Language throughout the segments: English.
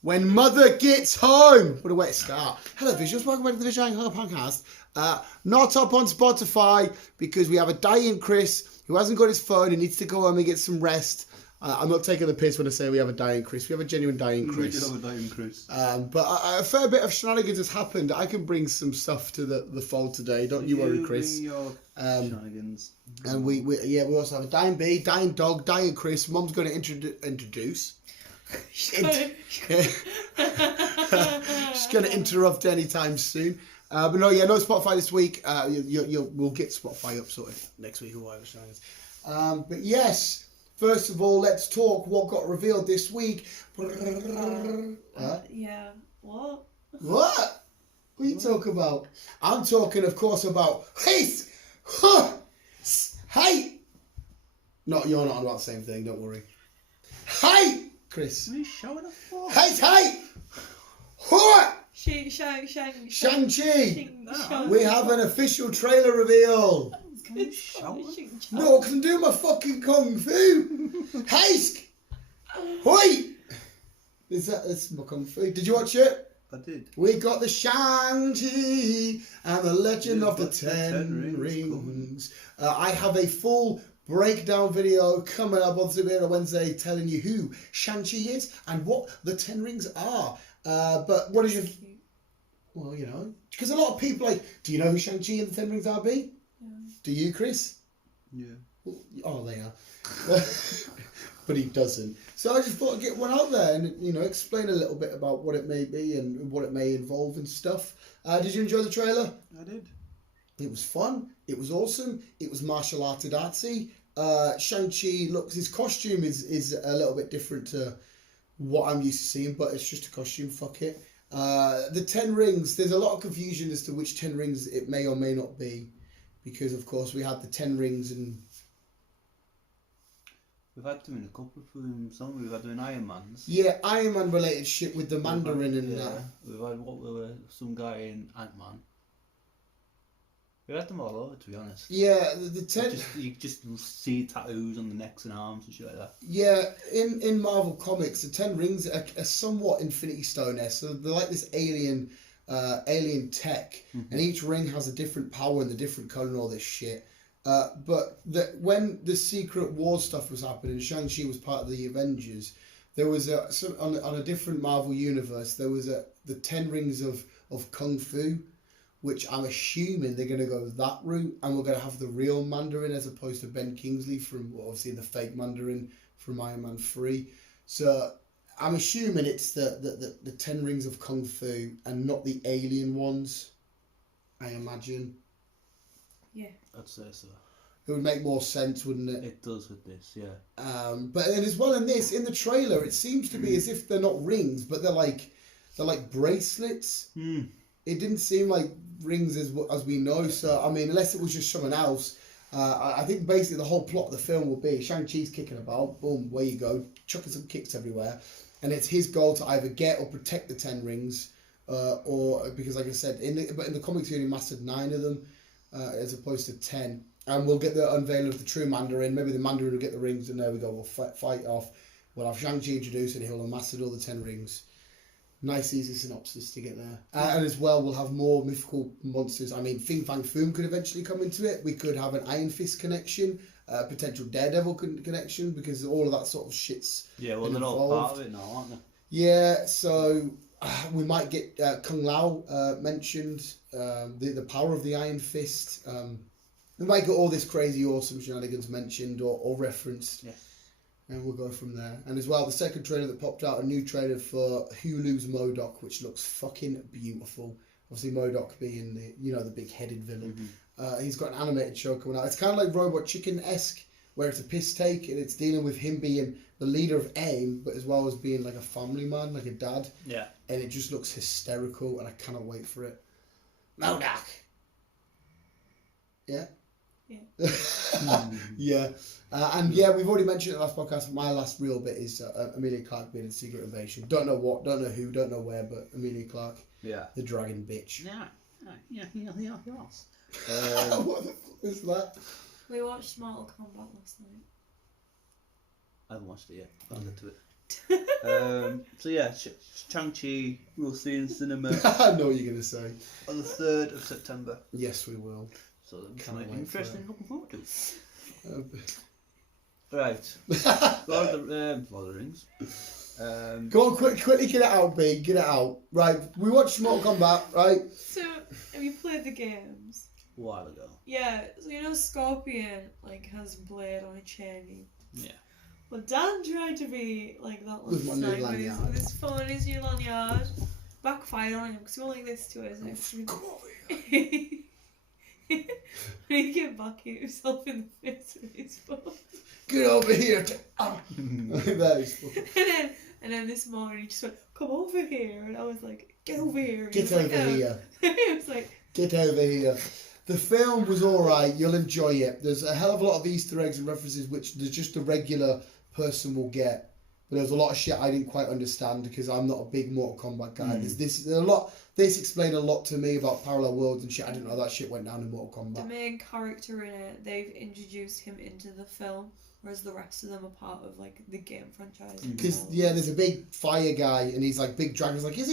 When Mother Gets Home. What a way to start. Hello, Visuals. Welcome back to the Visual Horror Podcast. Not up on Spotify because we have a dying Chris who hasn't got his phone and needs to go home and get some rest. I'm not taking the piss when I say we have a dying Chris. We have a genuine dying Chris. We do have a dying Chris. But a fair bit of shenanigans has happened. I can bring some stuff to the fold today. Don't you worry, Chris. Bring your shenanigans. And we also have a dying bee, dying dog, dying Chris. Mum's going to introduce. She's going to interrupt anytime soon. But no Spotify this week. We'll get Spotify up sorted next week or whatever. But yes, first of all, let's talk what got revealed this week. Yeah. What? What are you talking about? I'm talking, of course, about hey. No, you're not on about the same thing. Don't worry. Hey. Chris. What are you showing us for? Hey! Shang-Chi! We have an official trailer reveal! No, because I'm doing my fucking kung fu! Hey! Hoi! That's my kung fu. Did you watch it? I did. We got the Shang-Chi and the Legend of the Ten Rings. I have a full breakdown video coming up on Super Wednesday telling you who Shang-Chi is and what the Ten Rings are. But what is your... Well, you know, because a lot of people do you know who Shang-Chi and the Ten Rings are, B? Yeah. Do you, Chris? Yeah. Oh, they are. But he doesn't. So I just thought I'd get one out there and, explain a little bit about what it may be and what it may involve and stuff. Did you enjoy the trailer? I did. It was fun. It was awesome. It was martial arted artsy. Shang-Chi his costume is a little bit different to what I'm used to seeing, but it's just a costume, fuck it. The Ten Rings, there's a lot of confusion as to which Ten Rings it may or may not be, because of course we had the Ten Rings and... We've had them in a couple of films, haven't we? We've had them in Iron Man's. Yeah, Iron Man related shit with the Mandarin and that. We've had some guy in Ant-Man. We had them all over, to be honest. Yeah, the Ten... You just see tattoos on the necks and arms and shit like that. Yeah, in Marvel Comics, the Ten Rings are somewhat Infinity Stone-esque. So they're like this alien tech, and each ring has a different power and a different colour and all this shit. But when the Secret War stuff was happening, Shang-Chi was part of the Avengers, there was on a different Marvel universe, there was the Ten Rings of Kung Fu, which I'm assuming they're going to go that route, and we're going to have the real Mandarin as opposed to Ben Kingsley from, obviously, the fake Mandarin from Iron Man 3. So I'm assuming it's the Ten Rings of Kung Fu and not the alien ones, I imagine. Yeah. I'd say so. It would make more sense, wouldn't it? It does with this, yeah. But then as well in the trailer, it seems to be as if they're not rings, but they're like bracelets. It didn't seem like rings as we know. So I mean, unless it was just someone else, I think basically the whole plot of the film will be Shang-Chi's kicking about, boom, where you go, chucking some kicks everywhere, and it's his goal to either get or protect the Ten Rings, or because like I said, in the comics he only mastered 9 of them, as opposed to 10. And we'll get the unveiling of the true Mandarin. Maybe the Mandarin will get the rings, and there we go. We'll fight off. We'll have Shang-Chi introduced, and he'll have mastered all the 10 rings. Nice, easy synopsis to get there. And as well, we'll have more mythical monsters. I mean, Fin Fang Foom could eventually come into it. We could have an Iron Fist connection, potential Daredevil connection, because all of that sort of shit's yeah, well, they're all part of it now, aren't they? Yeah, so we might get Kung Lao mentioned, the power of the Iron Fist. We might get all this crazy, awesome shenanigans mentioned or referenced. Yeah. And we'll go from there. And as well, the second trailer that popped out, a new trailer for Hulu's MODOK, which looks fucking beautiful. Obviously, MODOK being the big-headed villain. He's got an animated show coming out. It's kind of like Robot Chicken-esque, where it's a piss take, and it's dealing with him being the leader of AIM, but as well as being like a family man, like a dad. Yeah. And it just looks hysterical, and I cannot wait for it. MODOK! Yeah? Yeah. And yeah, we've already mentioned it in the last podcast, but my last real bit is Amelia Clark being in Secret Invasion. Don't know what, don't know who, don't know where, but Amelia Clark. Yeah. The dragon bitch. Yeah. Yes. What the fuck is that? We watched Mortal Kombat last night. I haven't watched it yet. I'll get to it. So yeah, Shang-Chi we'll see in cinema I know what you're gonna say. on the 3rd of September. Yes, we will. So that'll be Can't something wait interesting. Looking forward to. Uh, Right, Lord of the Rings. Go on, quickly get it out, B. Get it out. Right, we watched Mortal Kombat, right? So, have you played the games? A while ago. Yeah, so you know Scorpion, like, has a blade on a chain. Yeah. Well, Dan tried to be like that With last my new night lanyard. with his phone, his new lanyard. Backfired on him because he went like this to us. Come over here. He came back, hit himself in the face with his phone. Get over here. That is fucking... And then this morning he just went, come over here. And I was like, get over here. And he Get was over like, here. He was like, Get over here. The film was alright, you'll enjoy it. There's a hell of a lot of Easter eggs and references which there's just a regular person will get. But there's a lot of shit I didn't quite understand because I'm not a big Mortal Kombat guy. There's a lot. This explained a lot to me about parallel worlds and shit. I didn't know that shit went down in Mortal the Kombat. main character in it, they've introduced him into the film, whereas the rest of them are part of like the game franchise. Because there's a big fire guy and he's like big dragon's like, is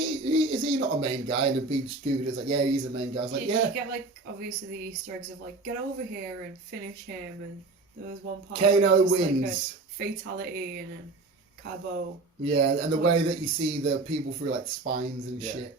he not a main guy? And the big Scooby is like, yeah, he's a main guy. I was like, you yeah. get like obviously the Easter eggs of like get over here and finish him, and there was one part Kano where it was, like, wins. a fatality, and then Cabo. Yeah, and the way that you see the people through like spines and Yeah. shit.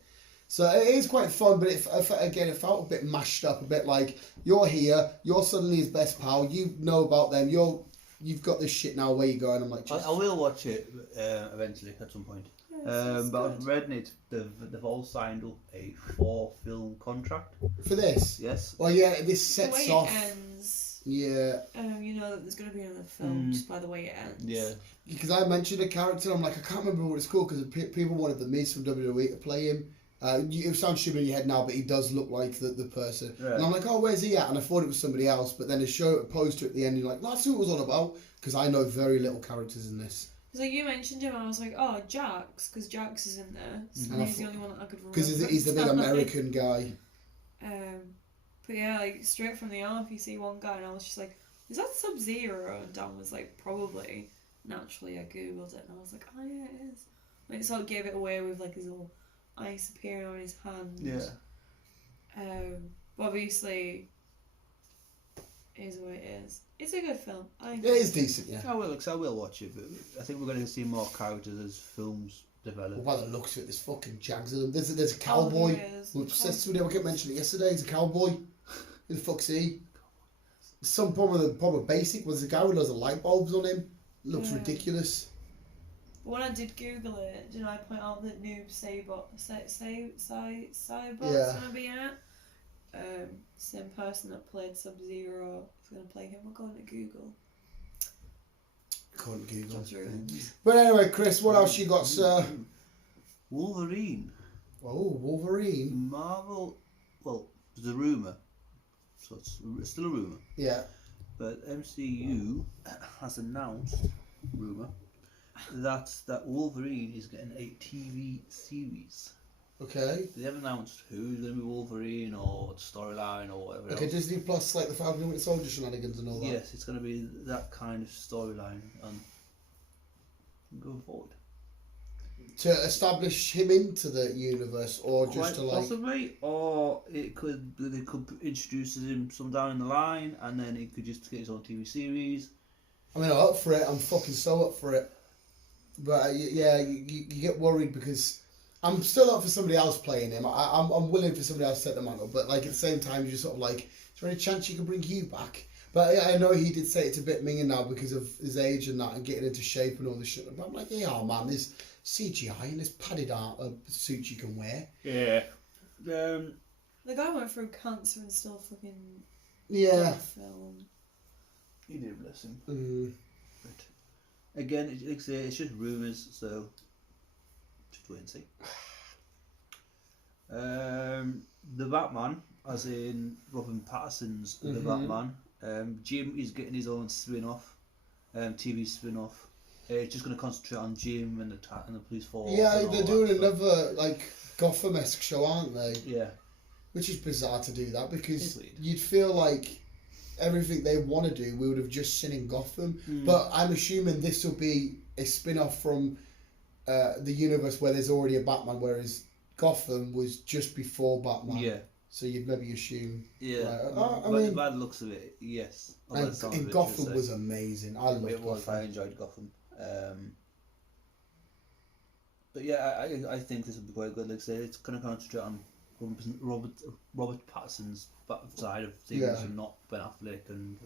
So it is quite fun, but it felt a bit mashed up, a bit like you're here, you're suddenly his best pal, you know about them, you've got this shit now. Where you going? I'm like, just... I will watch it eventually at some point. But I've read it. They've all signed up a 4-film contract. For this. Yes. Well, yeah, this The way sets it off. ends, Yeah, you know that there's going to be another film just by the way it ends. Yeah. because I mentioned a character, I'm like, I can't remember what it's called because people wanted the Miz from WWE to play him. It sounds stupid in your head now, but he does look like the person. Right. And I'm like, oh, where's he at? And I thought it was somebody else, but then a poster at the end, you're like, that's who it was all about, because I know very little characters in this. So you mentioned him, and I was like, oh, Jax, because Jax is in there. So And I he's the thought- only one that I could remember. Because he's the big American guy. But yeah, like straight from the off, you see one guy, and I was just like, is that Sub-Zero? And Dan was like, probably. Naturally, I googled it, and I was like, oh yeah, it is. And it sort of gave it away with like his little ice appearing on his hand. Yeah. But obviously, it is what it is. It's a good film. It is decent, yeah. I will watch it, but I think we're going to see more characters as films develop. Well, by the looks of it, there's fucking jags of them. There's a cowboy. Somebody I kept mentioning it yesterday. He's a cowboy. Who the fuck's he? Some proper basic. Was a guy with loads of light bulbs on him. Looks Yeah. ridiculous. But when I did Google it, did I point out that Noob Saibot's Yeah. going to be in it? Same person that played Sub-Zero is going to play him. According to Google. Can't Google. That's right. But anyway, Chris, what else you got, sir? Wolverine. Oh, Wolverine. Marvel. Well, there's a rumour. So it's still a rumour. Yeah. But MCU has announced, rumour, that Wolverine is getting a TV series. Okay. They haven't announced who's going to be Wolverine or what storyline or whatever Okay, else. Disney Plus, like the Falcon and Winter Soldier shenanigans and all that. Yes, it's going to be that kind of storyline going forward. To establish him into the universe, or just Quite to like. possibly, or they could introduce him some down the line, and then he could just get his own TV series. I mean, I'm up for it. I'm fucking so up for it. But yeah, you get worried because I'm still up for somebody else playing him. I'm willing for somebody else to set the mantle. But like at the same time, you're just sort of like, is there any chance you can bring Hugh back? But I know he did say it's a bit minging now because of his age and that and getting into shape and all this shit. But I'm like, yeah, man, there's CGI and there's padded art suits you can wear. Yeah. The guy went through cancer and still fucking Yeah. did a film. He did, bless him. Mm. But again, it's just rumours, so just wait and see. The Batman, as in Robin Patterson's The Batman. Jim is getting his own spin-off, TV spin-off. It's just going to concentrate on Jim and the police force. Yeah, and all they're that doing stuff. another like Gotham-esque show, aren't they? Yeah. Which is bizarre to do that because It's weird. you'd feel like everything they want to do, we would have just seen in Gotham. But I'm assuming this will be a spin-off from the universe where there's already a Batman, whereas Gotham was just before Batman. Yeah. So you'd maybe assume. Yeah. Right, I mean, by the looks of it, yes. And Gotham was amazing. I loved it was. Gotham. I enjoyed Gotham. But yeah, I think this will be quite good. Like I say, it's going to concentrate on Robert Pattinson's side of things and not Ben Affleck and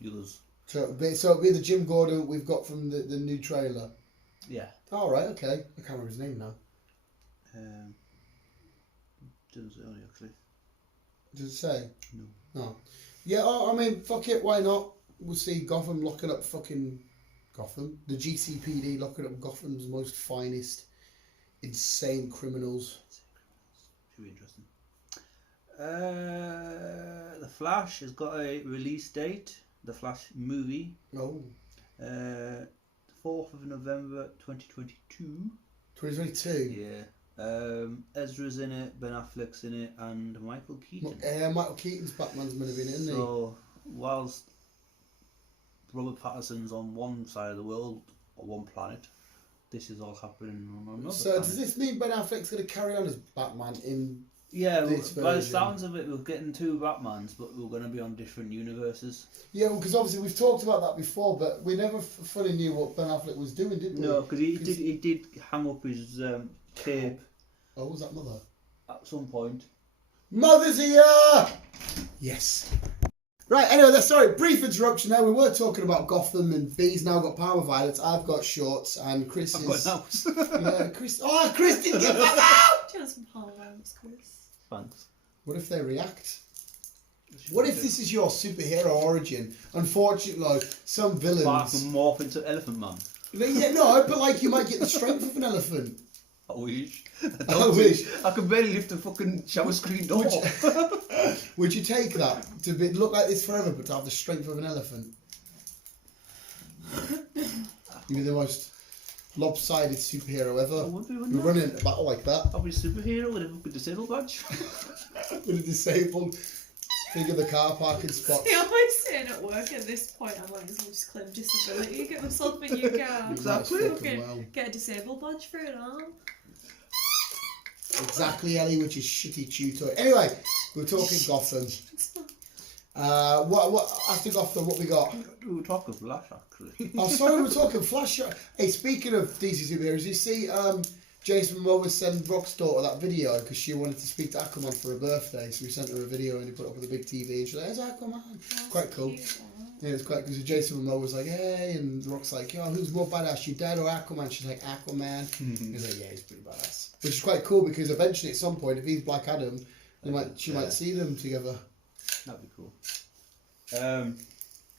the others. So it'll be the Jim Gordon we've got from the new trailer. Yeah. All right. Okay. I can't remember his name now. Doesn't say on it, actually. Does it say? No. Yeah. I mean, fuck it. Why not? We'll see Gotham locking up fucking Gotham. The GCPD locking up Gotham's most finest, insane criminals. Should be interesting. The Flash has got a release date. The Flash movie. Oh. 4th of November 2022. 2022. Yeah. Ezra's in it, Ben Affleck's in it, and Michael Keaton. Michael Keaton's Batman's going to be in it, isn't he? So, whilst Robert Pattinson's on one side of the world, or one planet, this is all happening on another So planet. does this mean Ben Affleck's going to carry on as Batman in this by the version? sounds of it, we're getting two Batmans, but we're going to be on different universes. Yeah, because obviously we've talked about that before, but we never fully knew what Ben Affleck was doing, did we? No, because he did hang up his cape. Oh, was that Mother? At some point. Mother's here! Yes. Right, anyway, sorry, brief interruption there. We were talking about Gotham and B's now got power violets. I've got shorts and Chris I've is... got an house. Yeah, Chris... Oh, Chris didn't get that out! Do you want some power violence, Chris? Thanks. What if they react? What if this is your superhero origin? Unfortunately, some villains... But I can morph into Elephant Man. Yeah, no, but like you might get the strength of an elephant. I wish. I wish. I could barely lift the fucking shower screen door. Would you take that to look like this forever, but to have the strength of an elephant? You'd be the most lopsided superhero ever. I would be, You're wouldn't I? running a battle like that I'll be a superhero with a fucking disabled badge. with a disabled thing in the car parking spot. See, I'm always sitting at work at this point. I might as well just claim disability, get myself a new car. Exactly. Well. Get a disabled badge for it, huh? Exactly, Ellie, which is shitty chew toy. Anyway, we're talking Gotham. What after Gotham? What we got? We were talking Flash, actually. Oh, sorry, we're talking Flash. Hey, speaking of DC superheroes, you see, Jason Momoa sent Rock's daughter that video because she wanted to speak to Aquaman for her birthday, so we sent her a video and he put it up on the big TV and she's like, "It's Aquaman." That's Quite cool. cute, Yeah, it's quite because Jason Momoa was like, "Hey," and Rock's like, "Yo, who's more badass, you dead or Aquaman?" She's like, "Aquaman." He's like, "Yeah, he's pretty badass," which is quite cool because eventually, at some point, if he's Black Adam, she might see them together. That'd be cool.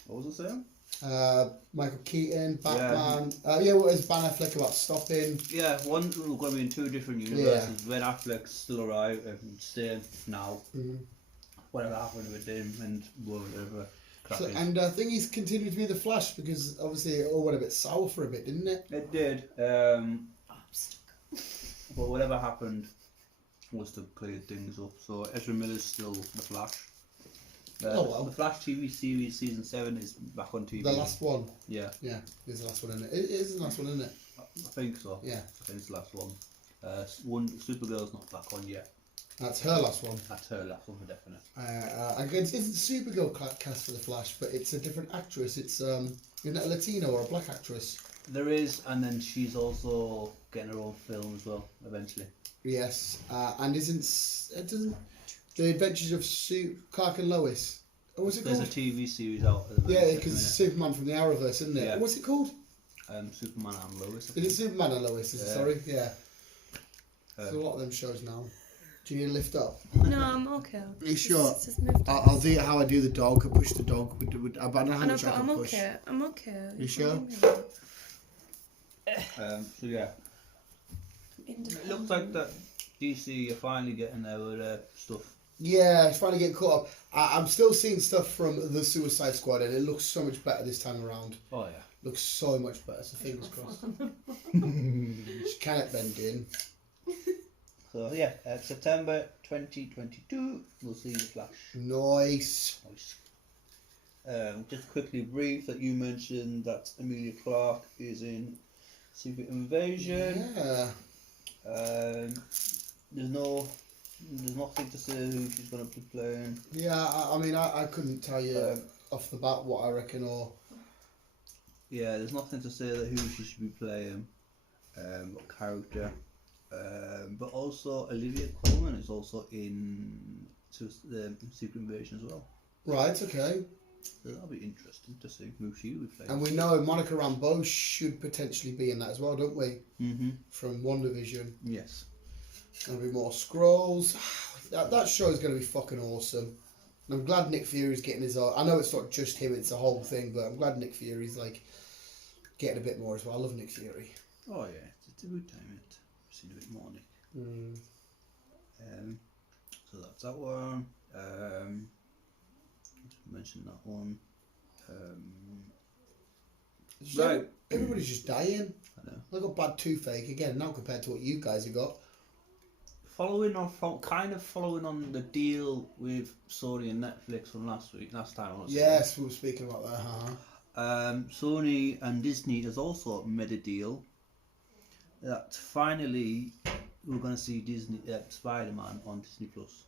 What was I saying? Michael Keaton, Batman. What is Ben Affleck about stopping? Yeah, we're going to be in two different universes. Ben Affleck's still alive and staying now. Whatever happened with him and whatever. So, and I think he's continued to be the Flash because obviously it all went a bit sour for a bit, didn't it? It did. I'm stuck. But whatever happened was to clear things up. So Ezra Miller's still the Flash. The Flash TV series season 7 is back on TV. The last one. Yeah. Yeah, there's the last one in it. It is the last one, isn't it? I think so. Yeah. I think it's the last one. Supergirl's not back on yet. That's her last one. That's her last one for definite. It's Supergirl cast for the Flash, but it's a different actress. It's isn't it a Latino or a black actress? There is, and then she's also getting her own film as well eventually. Yes, and doesn't The Adventures of Clark and Lois? Or what's it called? There's a TV series out. Yeah, because it's Superman from the Arrowverse, isn't it? Yeah. What's it called? Superman and Lois. Is it Superman and Lois? Yeah. Sorry, yeah. There's a lot of them shows now. Do you need a lift up? No, I'm okay. Are you sure? Just moved up. I'll do it how I do the dog. I push the dog. I don't know how I know, much I but can I'm push. okay. I'm okay. You sure? So yeah, it looks like that DC are finally getting their stuff. Yeah, it's finally getting caught up. I'm still seeing stuff from the Suicide Squad, and it looks so much better this time around. Oh yeah, Looks so much better. So fingers crossed. Just can't bend in. so yeah, September 2022, we'll see the Flash. Nice. Just quickly brief that you mentioned that Emilia Clarke is in Secret Invasion. Yeah. There's nothing to say who she's going to be playing. Yeah, I mean, I couldn't tell you off the bat what I reckon, or... Yeah, there's nothing to say that who she should be playing, what character. But also, Olivia Colman is also in the Secret Invasion as well. Right, okay. So that'll be interesting to see who she will be playing. And we know Monica Rambeau should potentially be in that as well, don't we? Mm-hmm. From WandaVision. Yes. There'll be more Skrulls. That show is going to be fucking awesome. And I'm glad Nick Fury's getting his own... I know it's not just him, it's a whole thing, but I'm glad Nick Fury's, like, getting a bit more as well. I love Nick Fury. Oh, yeah. It's a good time. I've seen a bit more, Nick. So that's that one. Just mentioned that one. Right. Everybody's just dying. I know. I got bad toothache again now compared to what you guys have got. Following on the deal with Sony and Netflix from last time. Yes, we were speaking about that. Sony and Disney has also made a deal that finally we're going to see Disney Spider-Man on Disney Plus.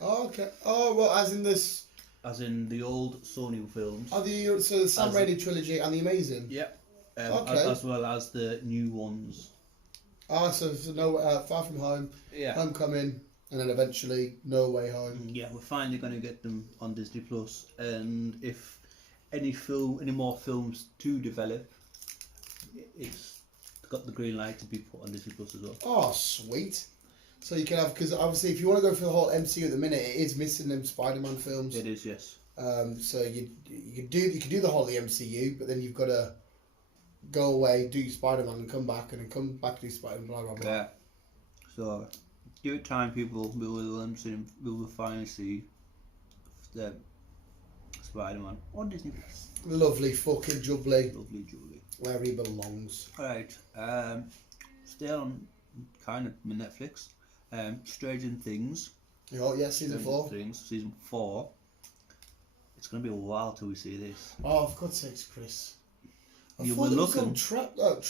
Oh, okay. Oh, well, as in this... As in the old Sony films. So the Sam Raimi trilogy and the Amazing? Yep. Okay. As well as the new ones. So no, Far From Home, Yeah. Homecoming, and then eventually No Way Home. Yeah, we're finally going to get them on Disney Plus, and if any more films to develop, it's got the green light to be put on Disney Plus as well. Oh, sweet. So you can have, because obviously if you want to go for the whole MCU at the minute, it is missing them Spider-Man films. It is, yes. So you can do the whole of the MCU, but then you've got to go away, do Spider-Man, and come back, and then come back, do Spider-Man, blah blah blah. Yeah. So give it time, people. We will finally see the Spider-Man on Disney Plus. Lovely fucking jubbly. Lovely Julie. Where he belongs. Alright. Still on kind of Netflix. Stranger Things. Oh yeah, season 4. Season 4. It's going to be a while till we see this. Oh, for God's sakes, Chris. I You thought were it was looking.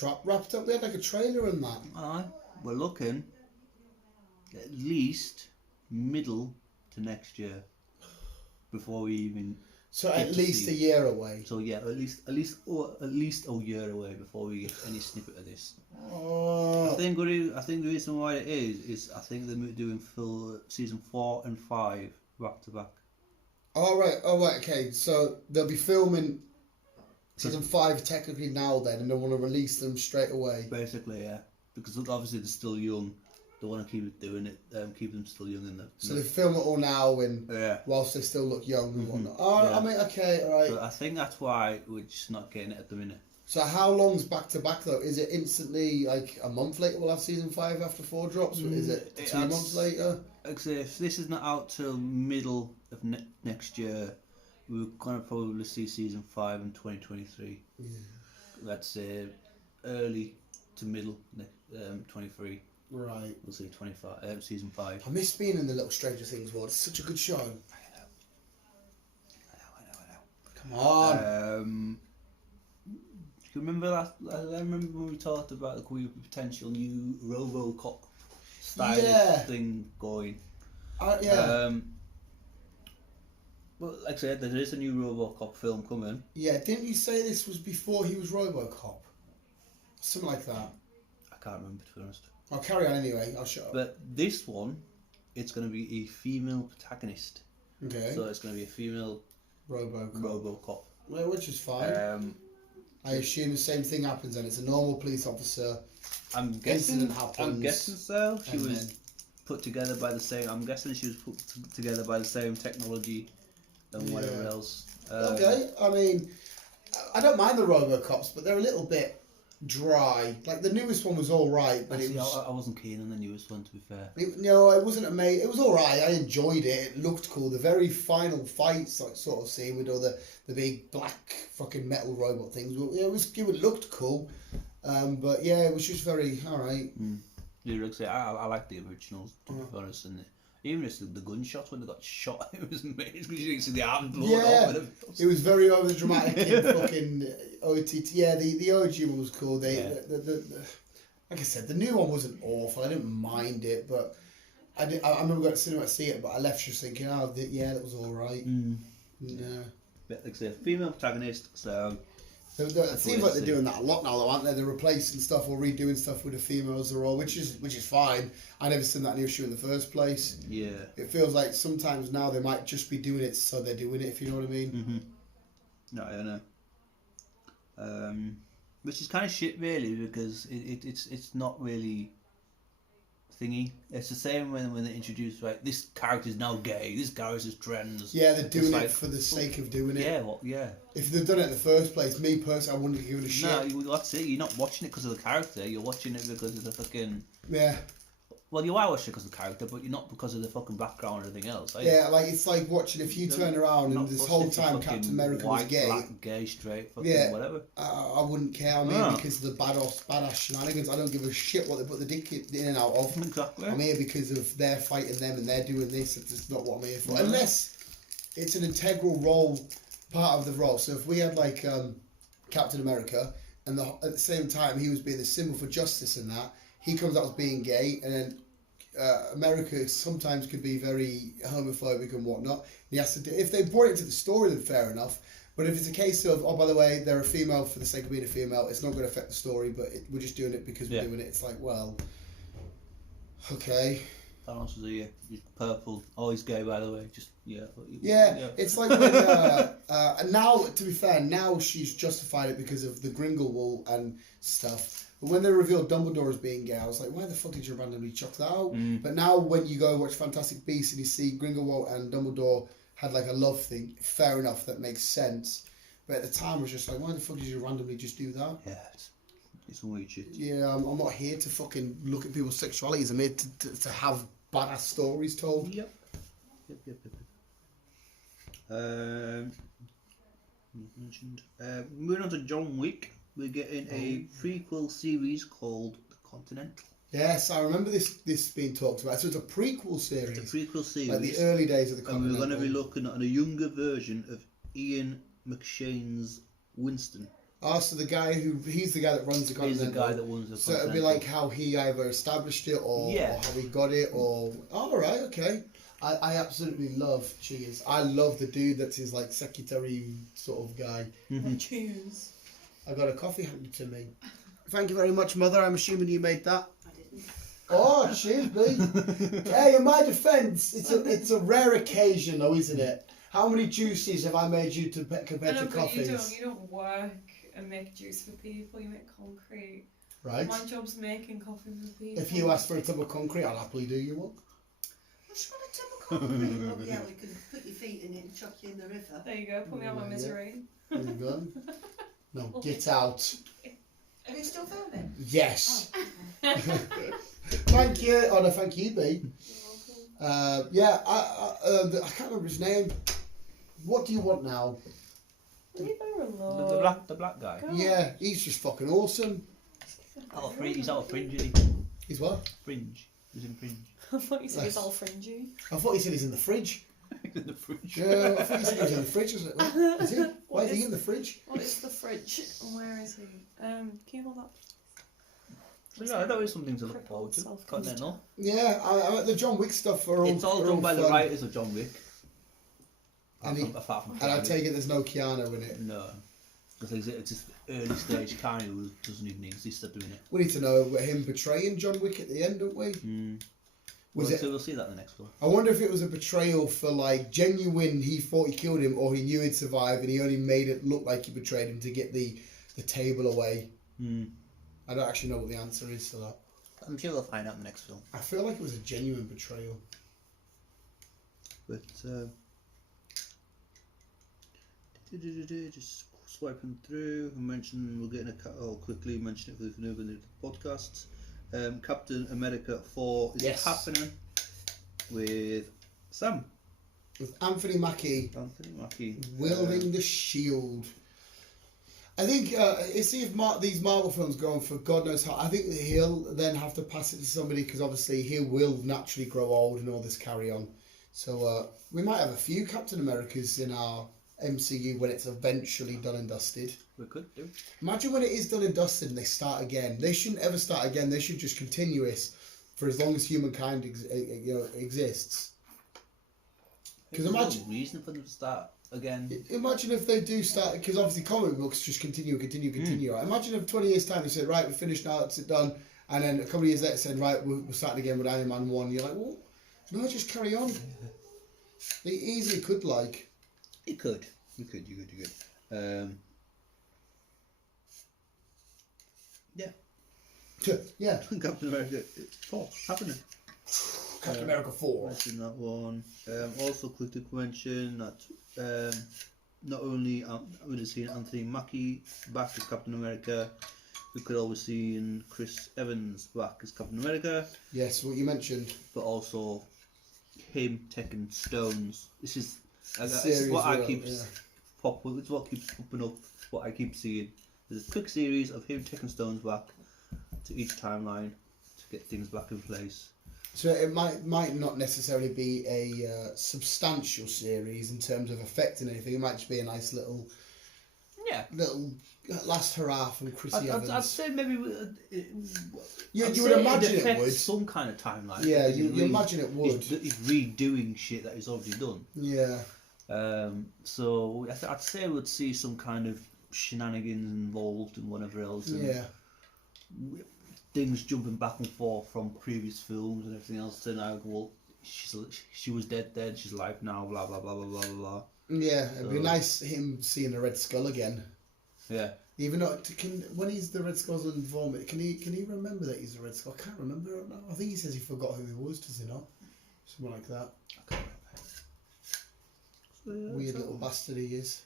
all wrapped up. We had like a trailer and that. We're looking at least middle to next year before we even. So get at to least see a it. year away. So yeah, at least a year away before we get any snippet of this. Oh. I think the reason why it is I think they're doing full season 4 and 5 back to back. Oh right, okay. So they'll be filming season 5 technically now then, and they want to release them straight away. Basically, yeah, because obviously they're still young. They want to keep it doing it, keep them still young in the. So they film it all now, and Yeah. whilst they still look young and whatnot. Oh, Yeah. I mean, okay, all right. So I think that's why we're just not getting it at the minute. So how long's back to back though? Is it instantly like a month later we'll have season 5 after 4 drops? Or is it 2 months later? Like I say, if this is not out till middle of next year, we're gonna probably see season 5 in 2023. Yeah. Let's say early to middle 23. Right. We'll see season 5. I miss being in the little Stranger Things world. It's such a good show. I know. Come on. Do you remember that? I remember when we talked about the potential new RoboCop style thing going. Yeah. Well, like I said, there is a new RoboCop film coming. Yeah, didn't you say this was before he was RoboCop? Something like that. I can't remember, to be honest. I'll carry on anyway. I'll shut up. But this one, it's going to be a female protagonist. Okay. So it's going to be a female RoboCop. Well, which is fine. I assume the same thing happens and it's a normal police officer. I'm guessing. Incident happens. I'm guessing so. She and was then- put together by the same. I'm guessing she was put together by the same technology and whatever Yeah. else. Okay, I mean, I don't mind the RoboCops, but they're a little bit dry. Like the newest one was all right, but Actually, it was. I wasn't keen on the newest one, to be fair. No, it wasn't amazing. It was all right. I enjoyed it. It looked cool. The very final fights, like sort of scene with all the big black fucking metal robot things. Well, it looked cool. But yeah, it was just very all right. Yeah, like I say, I like the originals, to be honest, and Even just the gunshots when they got shot, it was amazing because you didn't see the arm blown Yeah, over them. it was very over dramatic in fucking OTT. Yeah, the OG one was cool. Like I said, the new one wasn't awful. I didn't mind it, but I remember going to cinema to see it, but I left just thinking, that was all right. Yeah. But like I said, female protagonist, so... It seems like they're doing that a lot now, though, aren't they? They're replacing stuff or redoing stuff with the females or all, which is fine. I never seen that an issue in the first place. Yeah. It feels like sometimes now they might just be doing it so they're doing it, if you know what I mean. Mm-hmm. No, I don't know. Which is kind of shit, really, because it's not really thingy. It's the same when they introduce, right, this character's now gay, this character's trans. Yeah, they're doing like, it for the sake of doing it. Yeah, well, yeah. If they'd done it in the first place, me personally, I wouldn't have given a shit. No, that's it. You're not watching it because of the character. You're watching it because of the fucking... Yeah. Well, you are watching it because of the character, but you're not because of the fucking background or anything else. Yeah, like it's like watching if you turn around and this whole time Captain America was gay. Black, gay, straight, fucking whatever. I wouldn't care. I mean, because of the badass shenanigans, I don't give a shit what they put the dick in and out of. Exactly. I'm here because of they're fighting them and they're doing this. It's not what I'm here for. Unless it's an integral role, part of the role. So if we had like Captain America, and at the same time he was being the symbol for justice and that, he comes out as being gay, and then America sometimes could be very homophobic and whatnot. He has to do, if they brought it into the story, then fair enough. But if it's a case of, oh, by the way, they're a female for the sake of being a female, it's not going to affect the story, but we're just doing it because we're doing it. It's like, well, okay. Thanos is he's purple. Oh, he's gay, by the way. Just It's like when, and now, to be fair, now she's justified it because of the Grindelwald and stuff. But when they revealed Dumbledore as being gay, I was like, why the fuck did you randomly chuck that out? But now when you go watch Fantastic Beasts and you see Grindelwald and Dumbledore had like a love thing, fair enough, that makes sense. But at the time I was just like, why the fuck did you randomly just do that? Yeah, it's weird shit. Yeah, I'm not here to fucking look at people's sexualities. I'm here to have badass stories told. Yep. Mentioned. Moving on to John Wick. We're getting a prequel series called The Continental. Yes, I remember this being talked about. So it's a prequel series. It's a prequel series. Like the early days of The Continental. And we're going to be looking at a younger version of Ian McShane's Winston. Oh, so he's the guy that runs The Continental. He's the guy that runs The Continental. So it'll be like how he either established it or how he got it or... Oh, all right, okay. I absolutely love Cheers. I love the dude that's his like secretary sort of guy. Cheers. I got a coffee handed to me. Thank you very much, Mother. I'm assuming you made that. I didn't. Oh, cheers, B. Hey, in my defence, it's a rare occasion, though, isn't it? How many juices have I made you compared to coffees? You don't work and make juice for people. You make concrete. Right. My job's making coffee for people. If you ask for a tub of concrete, I'll happily do you one. I just want a tub of concrete. Oh yeah, we can put your feet in it and chuck you in the river. There you go. Put me out my misery. There you go. No, get out. Are you still filming? Yes. Oh. Thank you. Oh no, thank you, B. I can't remember his name. What do you want now? Leave her alone. The black guy. God. Yeah, he's just fucking awesome. He's out of Fringe, isn't he? He's what? Fringe. He's in Fringe. I thought you said he's all fringy. I thought he said he's in the fridge. He's in the fridge. Yeah, I thought he said he was in the fridge. I was like, what? Is he? Why is he in the fridge? What is the fridge? And where is he? Can you hold that? So yeah, that is something to look forward to. Continental. Yeah, I the John Wick stuff are all. It's all done by the writers of John Wick. Apart from and I take it there's no Keanu in it. No, because it's just early stage Keanu who doesn't even exist at doing it. We need to know him betraying John Wick at the end, don't we? We'll see that in the next one. I wonder if it was a betrayal for like genuine. He thought he killed him, or he knew he'd survive, and he only made it look like he betrayed him to get the table away. I don't actually know what the answer is to that. I'm sure we'll find out in the next film. I feel like it was a genuine betrayal. But just swiping through and mention we're getting quickly mention it for the new podcasts. Captain America 4 is happening with Sam. With Anthony Mackie. Anthony Mackie. Wielding the shield. I think see if these Marvel films go on for God knows how. I think that he'll then have to pass it to somebody because obviously he will naturally grow old and all this carry on. So we might have a few Captain Americas in our MCU when it's eventually done and dusted. We could do. Imagine when it is done and dusted and they start again. They shouldn't ever start again. They should just continuous for as long as humankind exists. Because imagine no reason for them to start again. Imagine if they do start, because obviously comic books just continue. Right? Imagine if 20 years time they said, right, we're finished now, it's done, and then a couple of years later said, right, we're starting again with Iron Man 1. You're like, well, no, just carry on. They easily could, like. You could. You could. Yeah. Yeah. Captain America 4, happening. Captain America 4. Mention that one. Also, quick to mention that not only would have seen Anthony Mackie back as Captain America, we could always see Chris Evans back as Captain America. Yes, what you mentioned. But also him taking stones. This is Series what I real, keep yeah. It's what keeps popping up. What I keep seeing. There's a quick series of him taking stones back to each timeline to get things back in place. So it might not necessarily be a substantial series in terms of affecting anything. It might just be a nice little last hurrah from Chrissy Evans. I'd say maybe. You would imagine it affects would. Some kind of timeline. Yeah, you imagine it would. He's redoing shit that he's already done. Yeah. So I'd say we'd see some kind of shenanigans involved and whatever else. And Yeah. Things jumping back and forth from previous films and everything else. To now, well, she was dead then. She's alive now. Blah blah blah blah blah blah. Yeah, it'd be nice him seeing the Red Skull again. Yeah. Even though when he's the Red Skull's on vomit, can he remember that he's the Red Skull? I can't remember it now. I think he says he forgot who he was. Does he not? Something like that. I can't remember. Weird little bastard he is.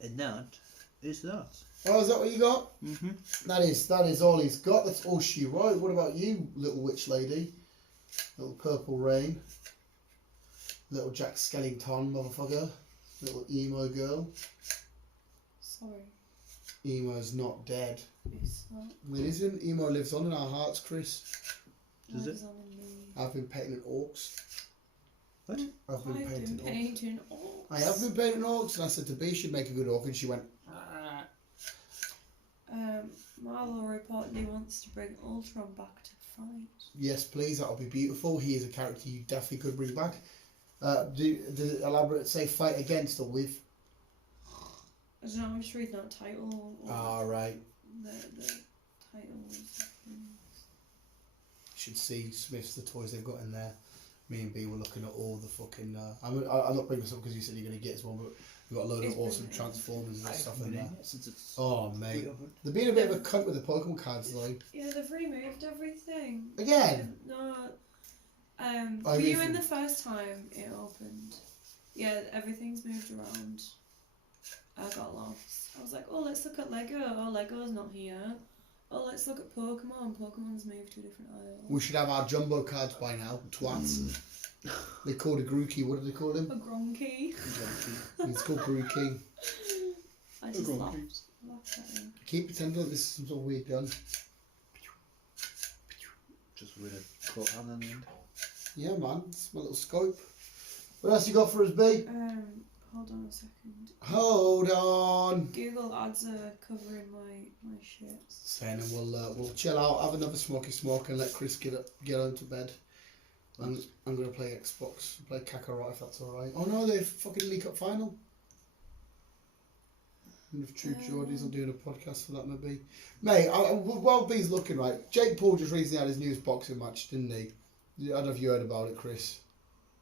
And that is that. Oh, is that what you got? Mm-hmm. That is all he's got. That's all she wrote. What about you, little witch lady? Little Purple Rain. Little Jack Skellington, motherfucker. Little emo girl. Sorry. Emo's not dead. It's not. It isn't. Emo lives on in our hearts, Chris. Does it? Lives on in me. I've been painting orcs. What? I've been painting orcs. painting orcs. I have been painting orcs, and I said to B, she'd make a good orc, and she went. Marlo reportedly wants to bring Ultron back to fight. Yes, please. That'll be beautiful. He is a character you definitely could bring back. Do elaborate? Say fight against or with? I don't know. I'm just reading that title. Ah, right. The titles. Should see Smith's the toys they've got in there. Me and B were looking at all the fucking. I'm not bringing this up because you said you're going to get us one, but we've got a load of awesome Transformers and stuff in there. Oh, mate. They're being a bit of a cunt with the Pokemon cards, though. Yeah, they've removed everything. Again? No. I Were you mean, in the first time it opened? Yeah, everything's moved around. I got lost. I was like, oh, let's look at Lego. Oh, Lego's not here. Oh, let's look at Pokemon. Pokemon's moved to a different aisle. We should have our jumbo cards by now. Twats. They called a Grookey. What did they call him? A Gronky. It's called Grookey. I just laughed at him. Keep pretending like this is some sort of weird gun. Just with a quote on the end. Yeah, man. It's my little scope. What else you got for us, B? Hold on a second. Hold on. Google ads are covering my shit. Saying, and we'll chill out, have another smoke, and let Chris get on to bed. I'm gonna play Xbox, play Kakarot if that's alright. Oh no, they fucking League Cup final. And if Troop Geordies, I'm doing a podcast for that maybe. Mate, while B's looking right, Jake Paul just recently had his newest boxing match, didn't he? I don't know if you heard about it, Chris.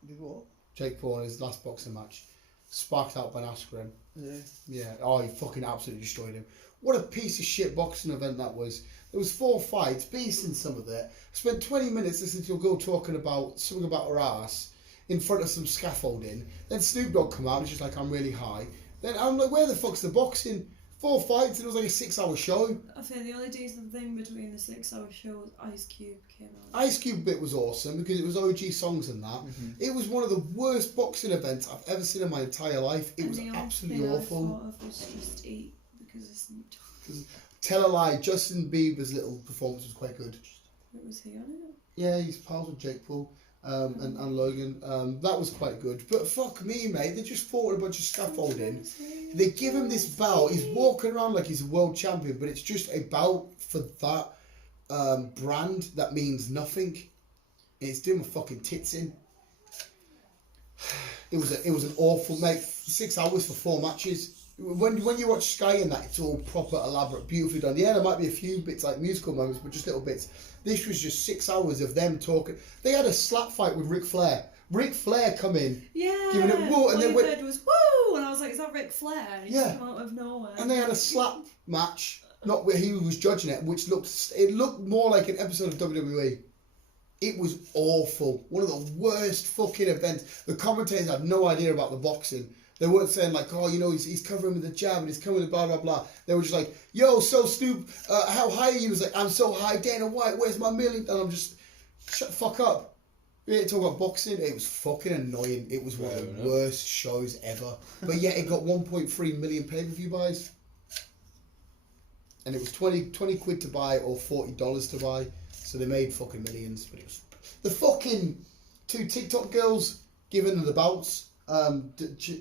Did what? Jake Paul, his last boxing match. Sparked out by Askren. Yeah. Yeah. Oh, he fucking absolutely destroyed him. What a piece of shit boxing event that was. There was 4 fights, beast in some of it. I spent 20 minutes listening to a girl talking about something about her ass in front of some scaffolding. Then Snoop Dogg come out and she's like, I'm really high. Then I'm like, where the fuck's the boxing? 4 fights and it was like a 6-hour show. I think the only decent thing between the 6-hour show was Ice Cube came out. Ice Cube bit was awesome because it was OG songs and that. Mm-hmm. It was one of the worst boxing events I've ever seen in my entire life. It was absolutely awful. I thought of was just eat is a Snoop Dogg. Tell a lie, Justin Bieber's little performance was quite good. Was he on it? Yeah, he's pals with Jake Paul and Logan. That was quite good. But fuck me, mate, they just fought a bunch of scaffolding. They give him this belt. He's walking around like he's a world champion, but it's just a belt for that brand that means nothing. It's doing my fucking tits in. It was an awful, mate. 6 hours for 4 matches. When you watch Sky and that, it's all proper, elaborate, beautifully done. Yeah, there might be a few bits like musical moments, but just little bits. This was just 6 hours of them talking. They had a slap fight with Ric Flair. Ric Flair come in, yeah, giving it woo, and all then you went, heard was woo, and I was like, is that Ric Flair? And he Yeah. just came out of nowhere. and they had a slap match. Not where he was judging it, which looked more like an episode of WWE. It was awful. One of the worst fucking events. The commentators had no idea about the boxing. They weren't saying like, oh, you know, he's covering with the jab and he's coming with blah, blah, blah. They were just like, yo, so Snoop, how high are you? He was like, I'm so high, Dana White, where's my million? And I'm just, shut the fuck up. We ain't talking about boxing. It was fucking annoying. It was one of the worst shows ever. But yeah, it got 1.3 million pay-per-view buys. And it was 20 quid to buy or $40 to buy. So they made fucking millions. But it was the fucking 2 TikTok girls giving them the belts.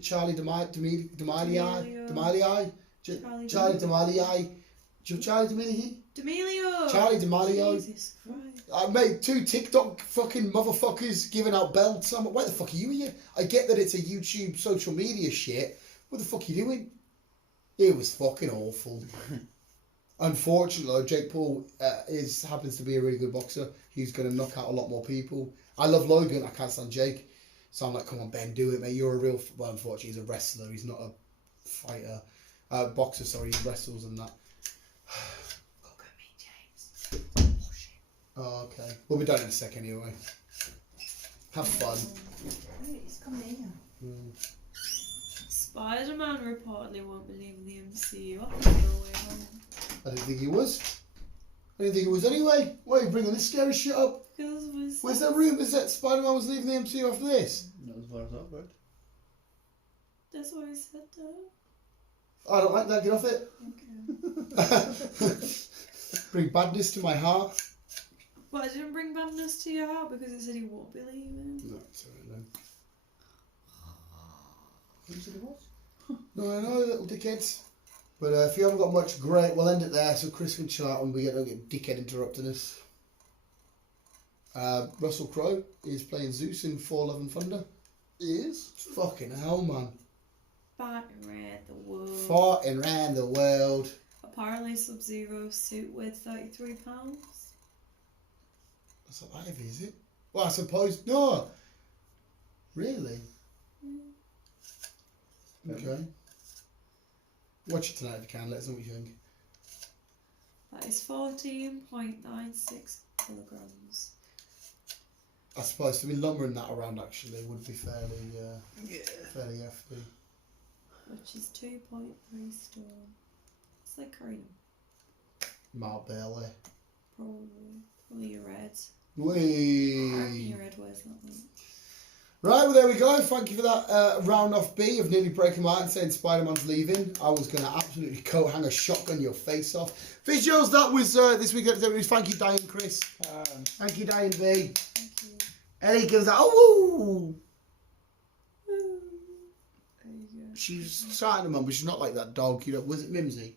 Charlie D'Amelio. Jesus Christ. I made 2 TikTok fucking motherfuckers giving out belts. I'm like, where the fuck are you here? I get that it's a YouTube social media shit. What the fuck are you doing? It was fucking awful. Unfortunately, Jake Paul happens to be a really good boxer. He's going to knock out a lot more people. I love Logan. I can't stand Jake. So I'm like, come on, Ben, do it, mate. You're a real... Well, unfortunately, he's a wrestler. He's not a fighter. Boxer, sorry. He wrestles and that. Go get me, James. Oh, shit. Oh, okay. We'll be done in a sec anyway. Have fun. Hey, it's coming in. Spider-Man reportedly won't be leaving the MCU after No Way Home. I didn't think he was. I didn't think he was anyway. Why are you bringing this scary shit up? Because it was... Where's that rumours that Spider-Man was leaving the MCU after this? Not as far as I've heard. That's what I said though. I don't like that. Get off it. Okay. Bring badness to my heart. But I didn't bring badness to your heart because it said he won't be leaving. No, sorry, no. Who said it was? No, I know, little dickheads. But if you haven't got much, great. We'll end it there so Chris can chill out and we don't get dickhead interrupting us. Russell Crowe is playing Zeus in Thor Love and Thunder. He is? Fucking hell, man. Fighting around the world. Farting around the world. Apparently Sub-Zero suit weighed £33. That's not heavy, is it? Well, I suppose... No! Really? Okay. Watch it tonight if you can. Let us know what you think. That is 14.96 kilograms. I suppose to be lumbering that around actually would be fairly hefty. Which is 2.3 stone. It's like Karina. Mark Bailey. Probably your red. Whee! Your red wears that one. Right, well there we go. Thank you for that round off B of nearly breaking my heart and saying Spider-Man's leaving. I was going to absolutely go hang a shotgun your face off. Visuals, that was this week. Thank you, Diane Chris. Thank you, Diane B. Thank you. Ellie gives that, oh, woo! There you go. She's starting to mum, but she's not like that dog. You know, was it Mimsy?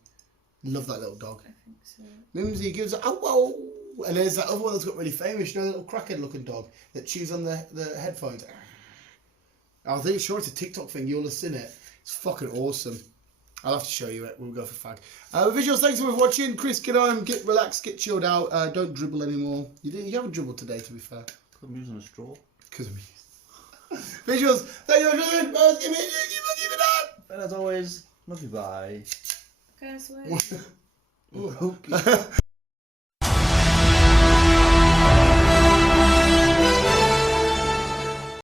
Love that little dog. I think so. Mimsy gives a, oh, whoa! And there's that other one that's got really famous, you know, the little crackhead looking dog that chews on the headphones. I think sure it's a TikTok thing, you'll have seen it. It's fucking awesome. I'll have to show you it. We'll go for fag. Visuals, thanks for watching. Chris, get home, get relaxed, get chilled out. Don't dribble anymore. You haven't dribbled today, to be fair. I'm using a straw. Because of me. Visuals, thank you for watching. Give it up. And as always, love you, bye. Can I swear? Ooh.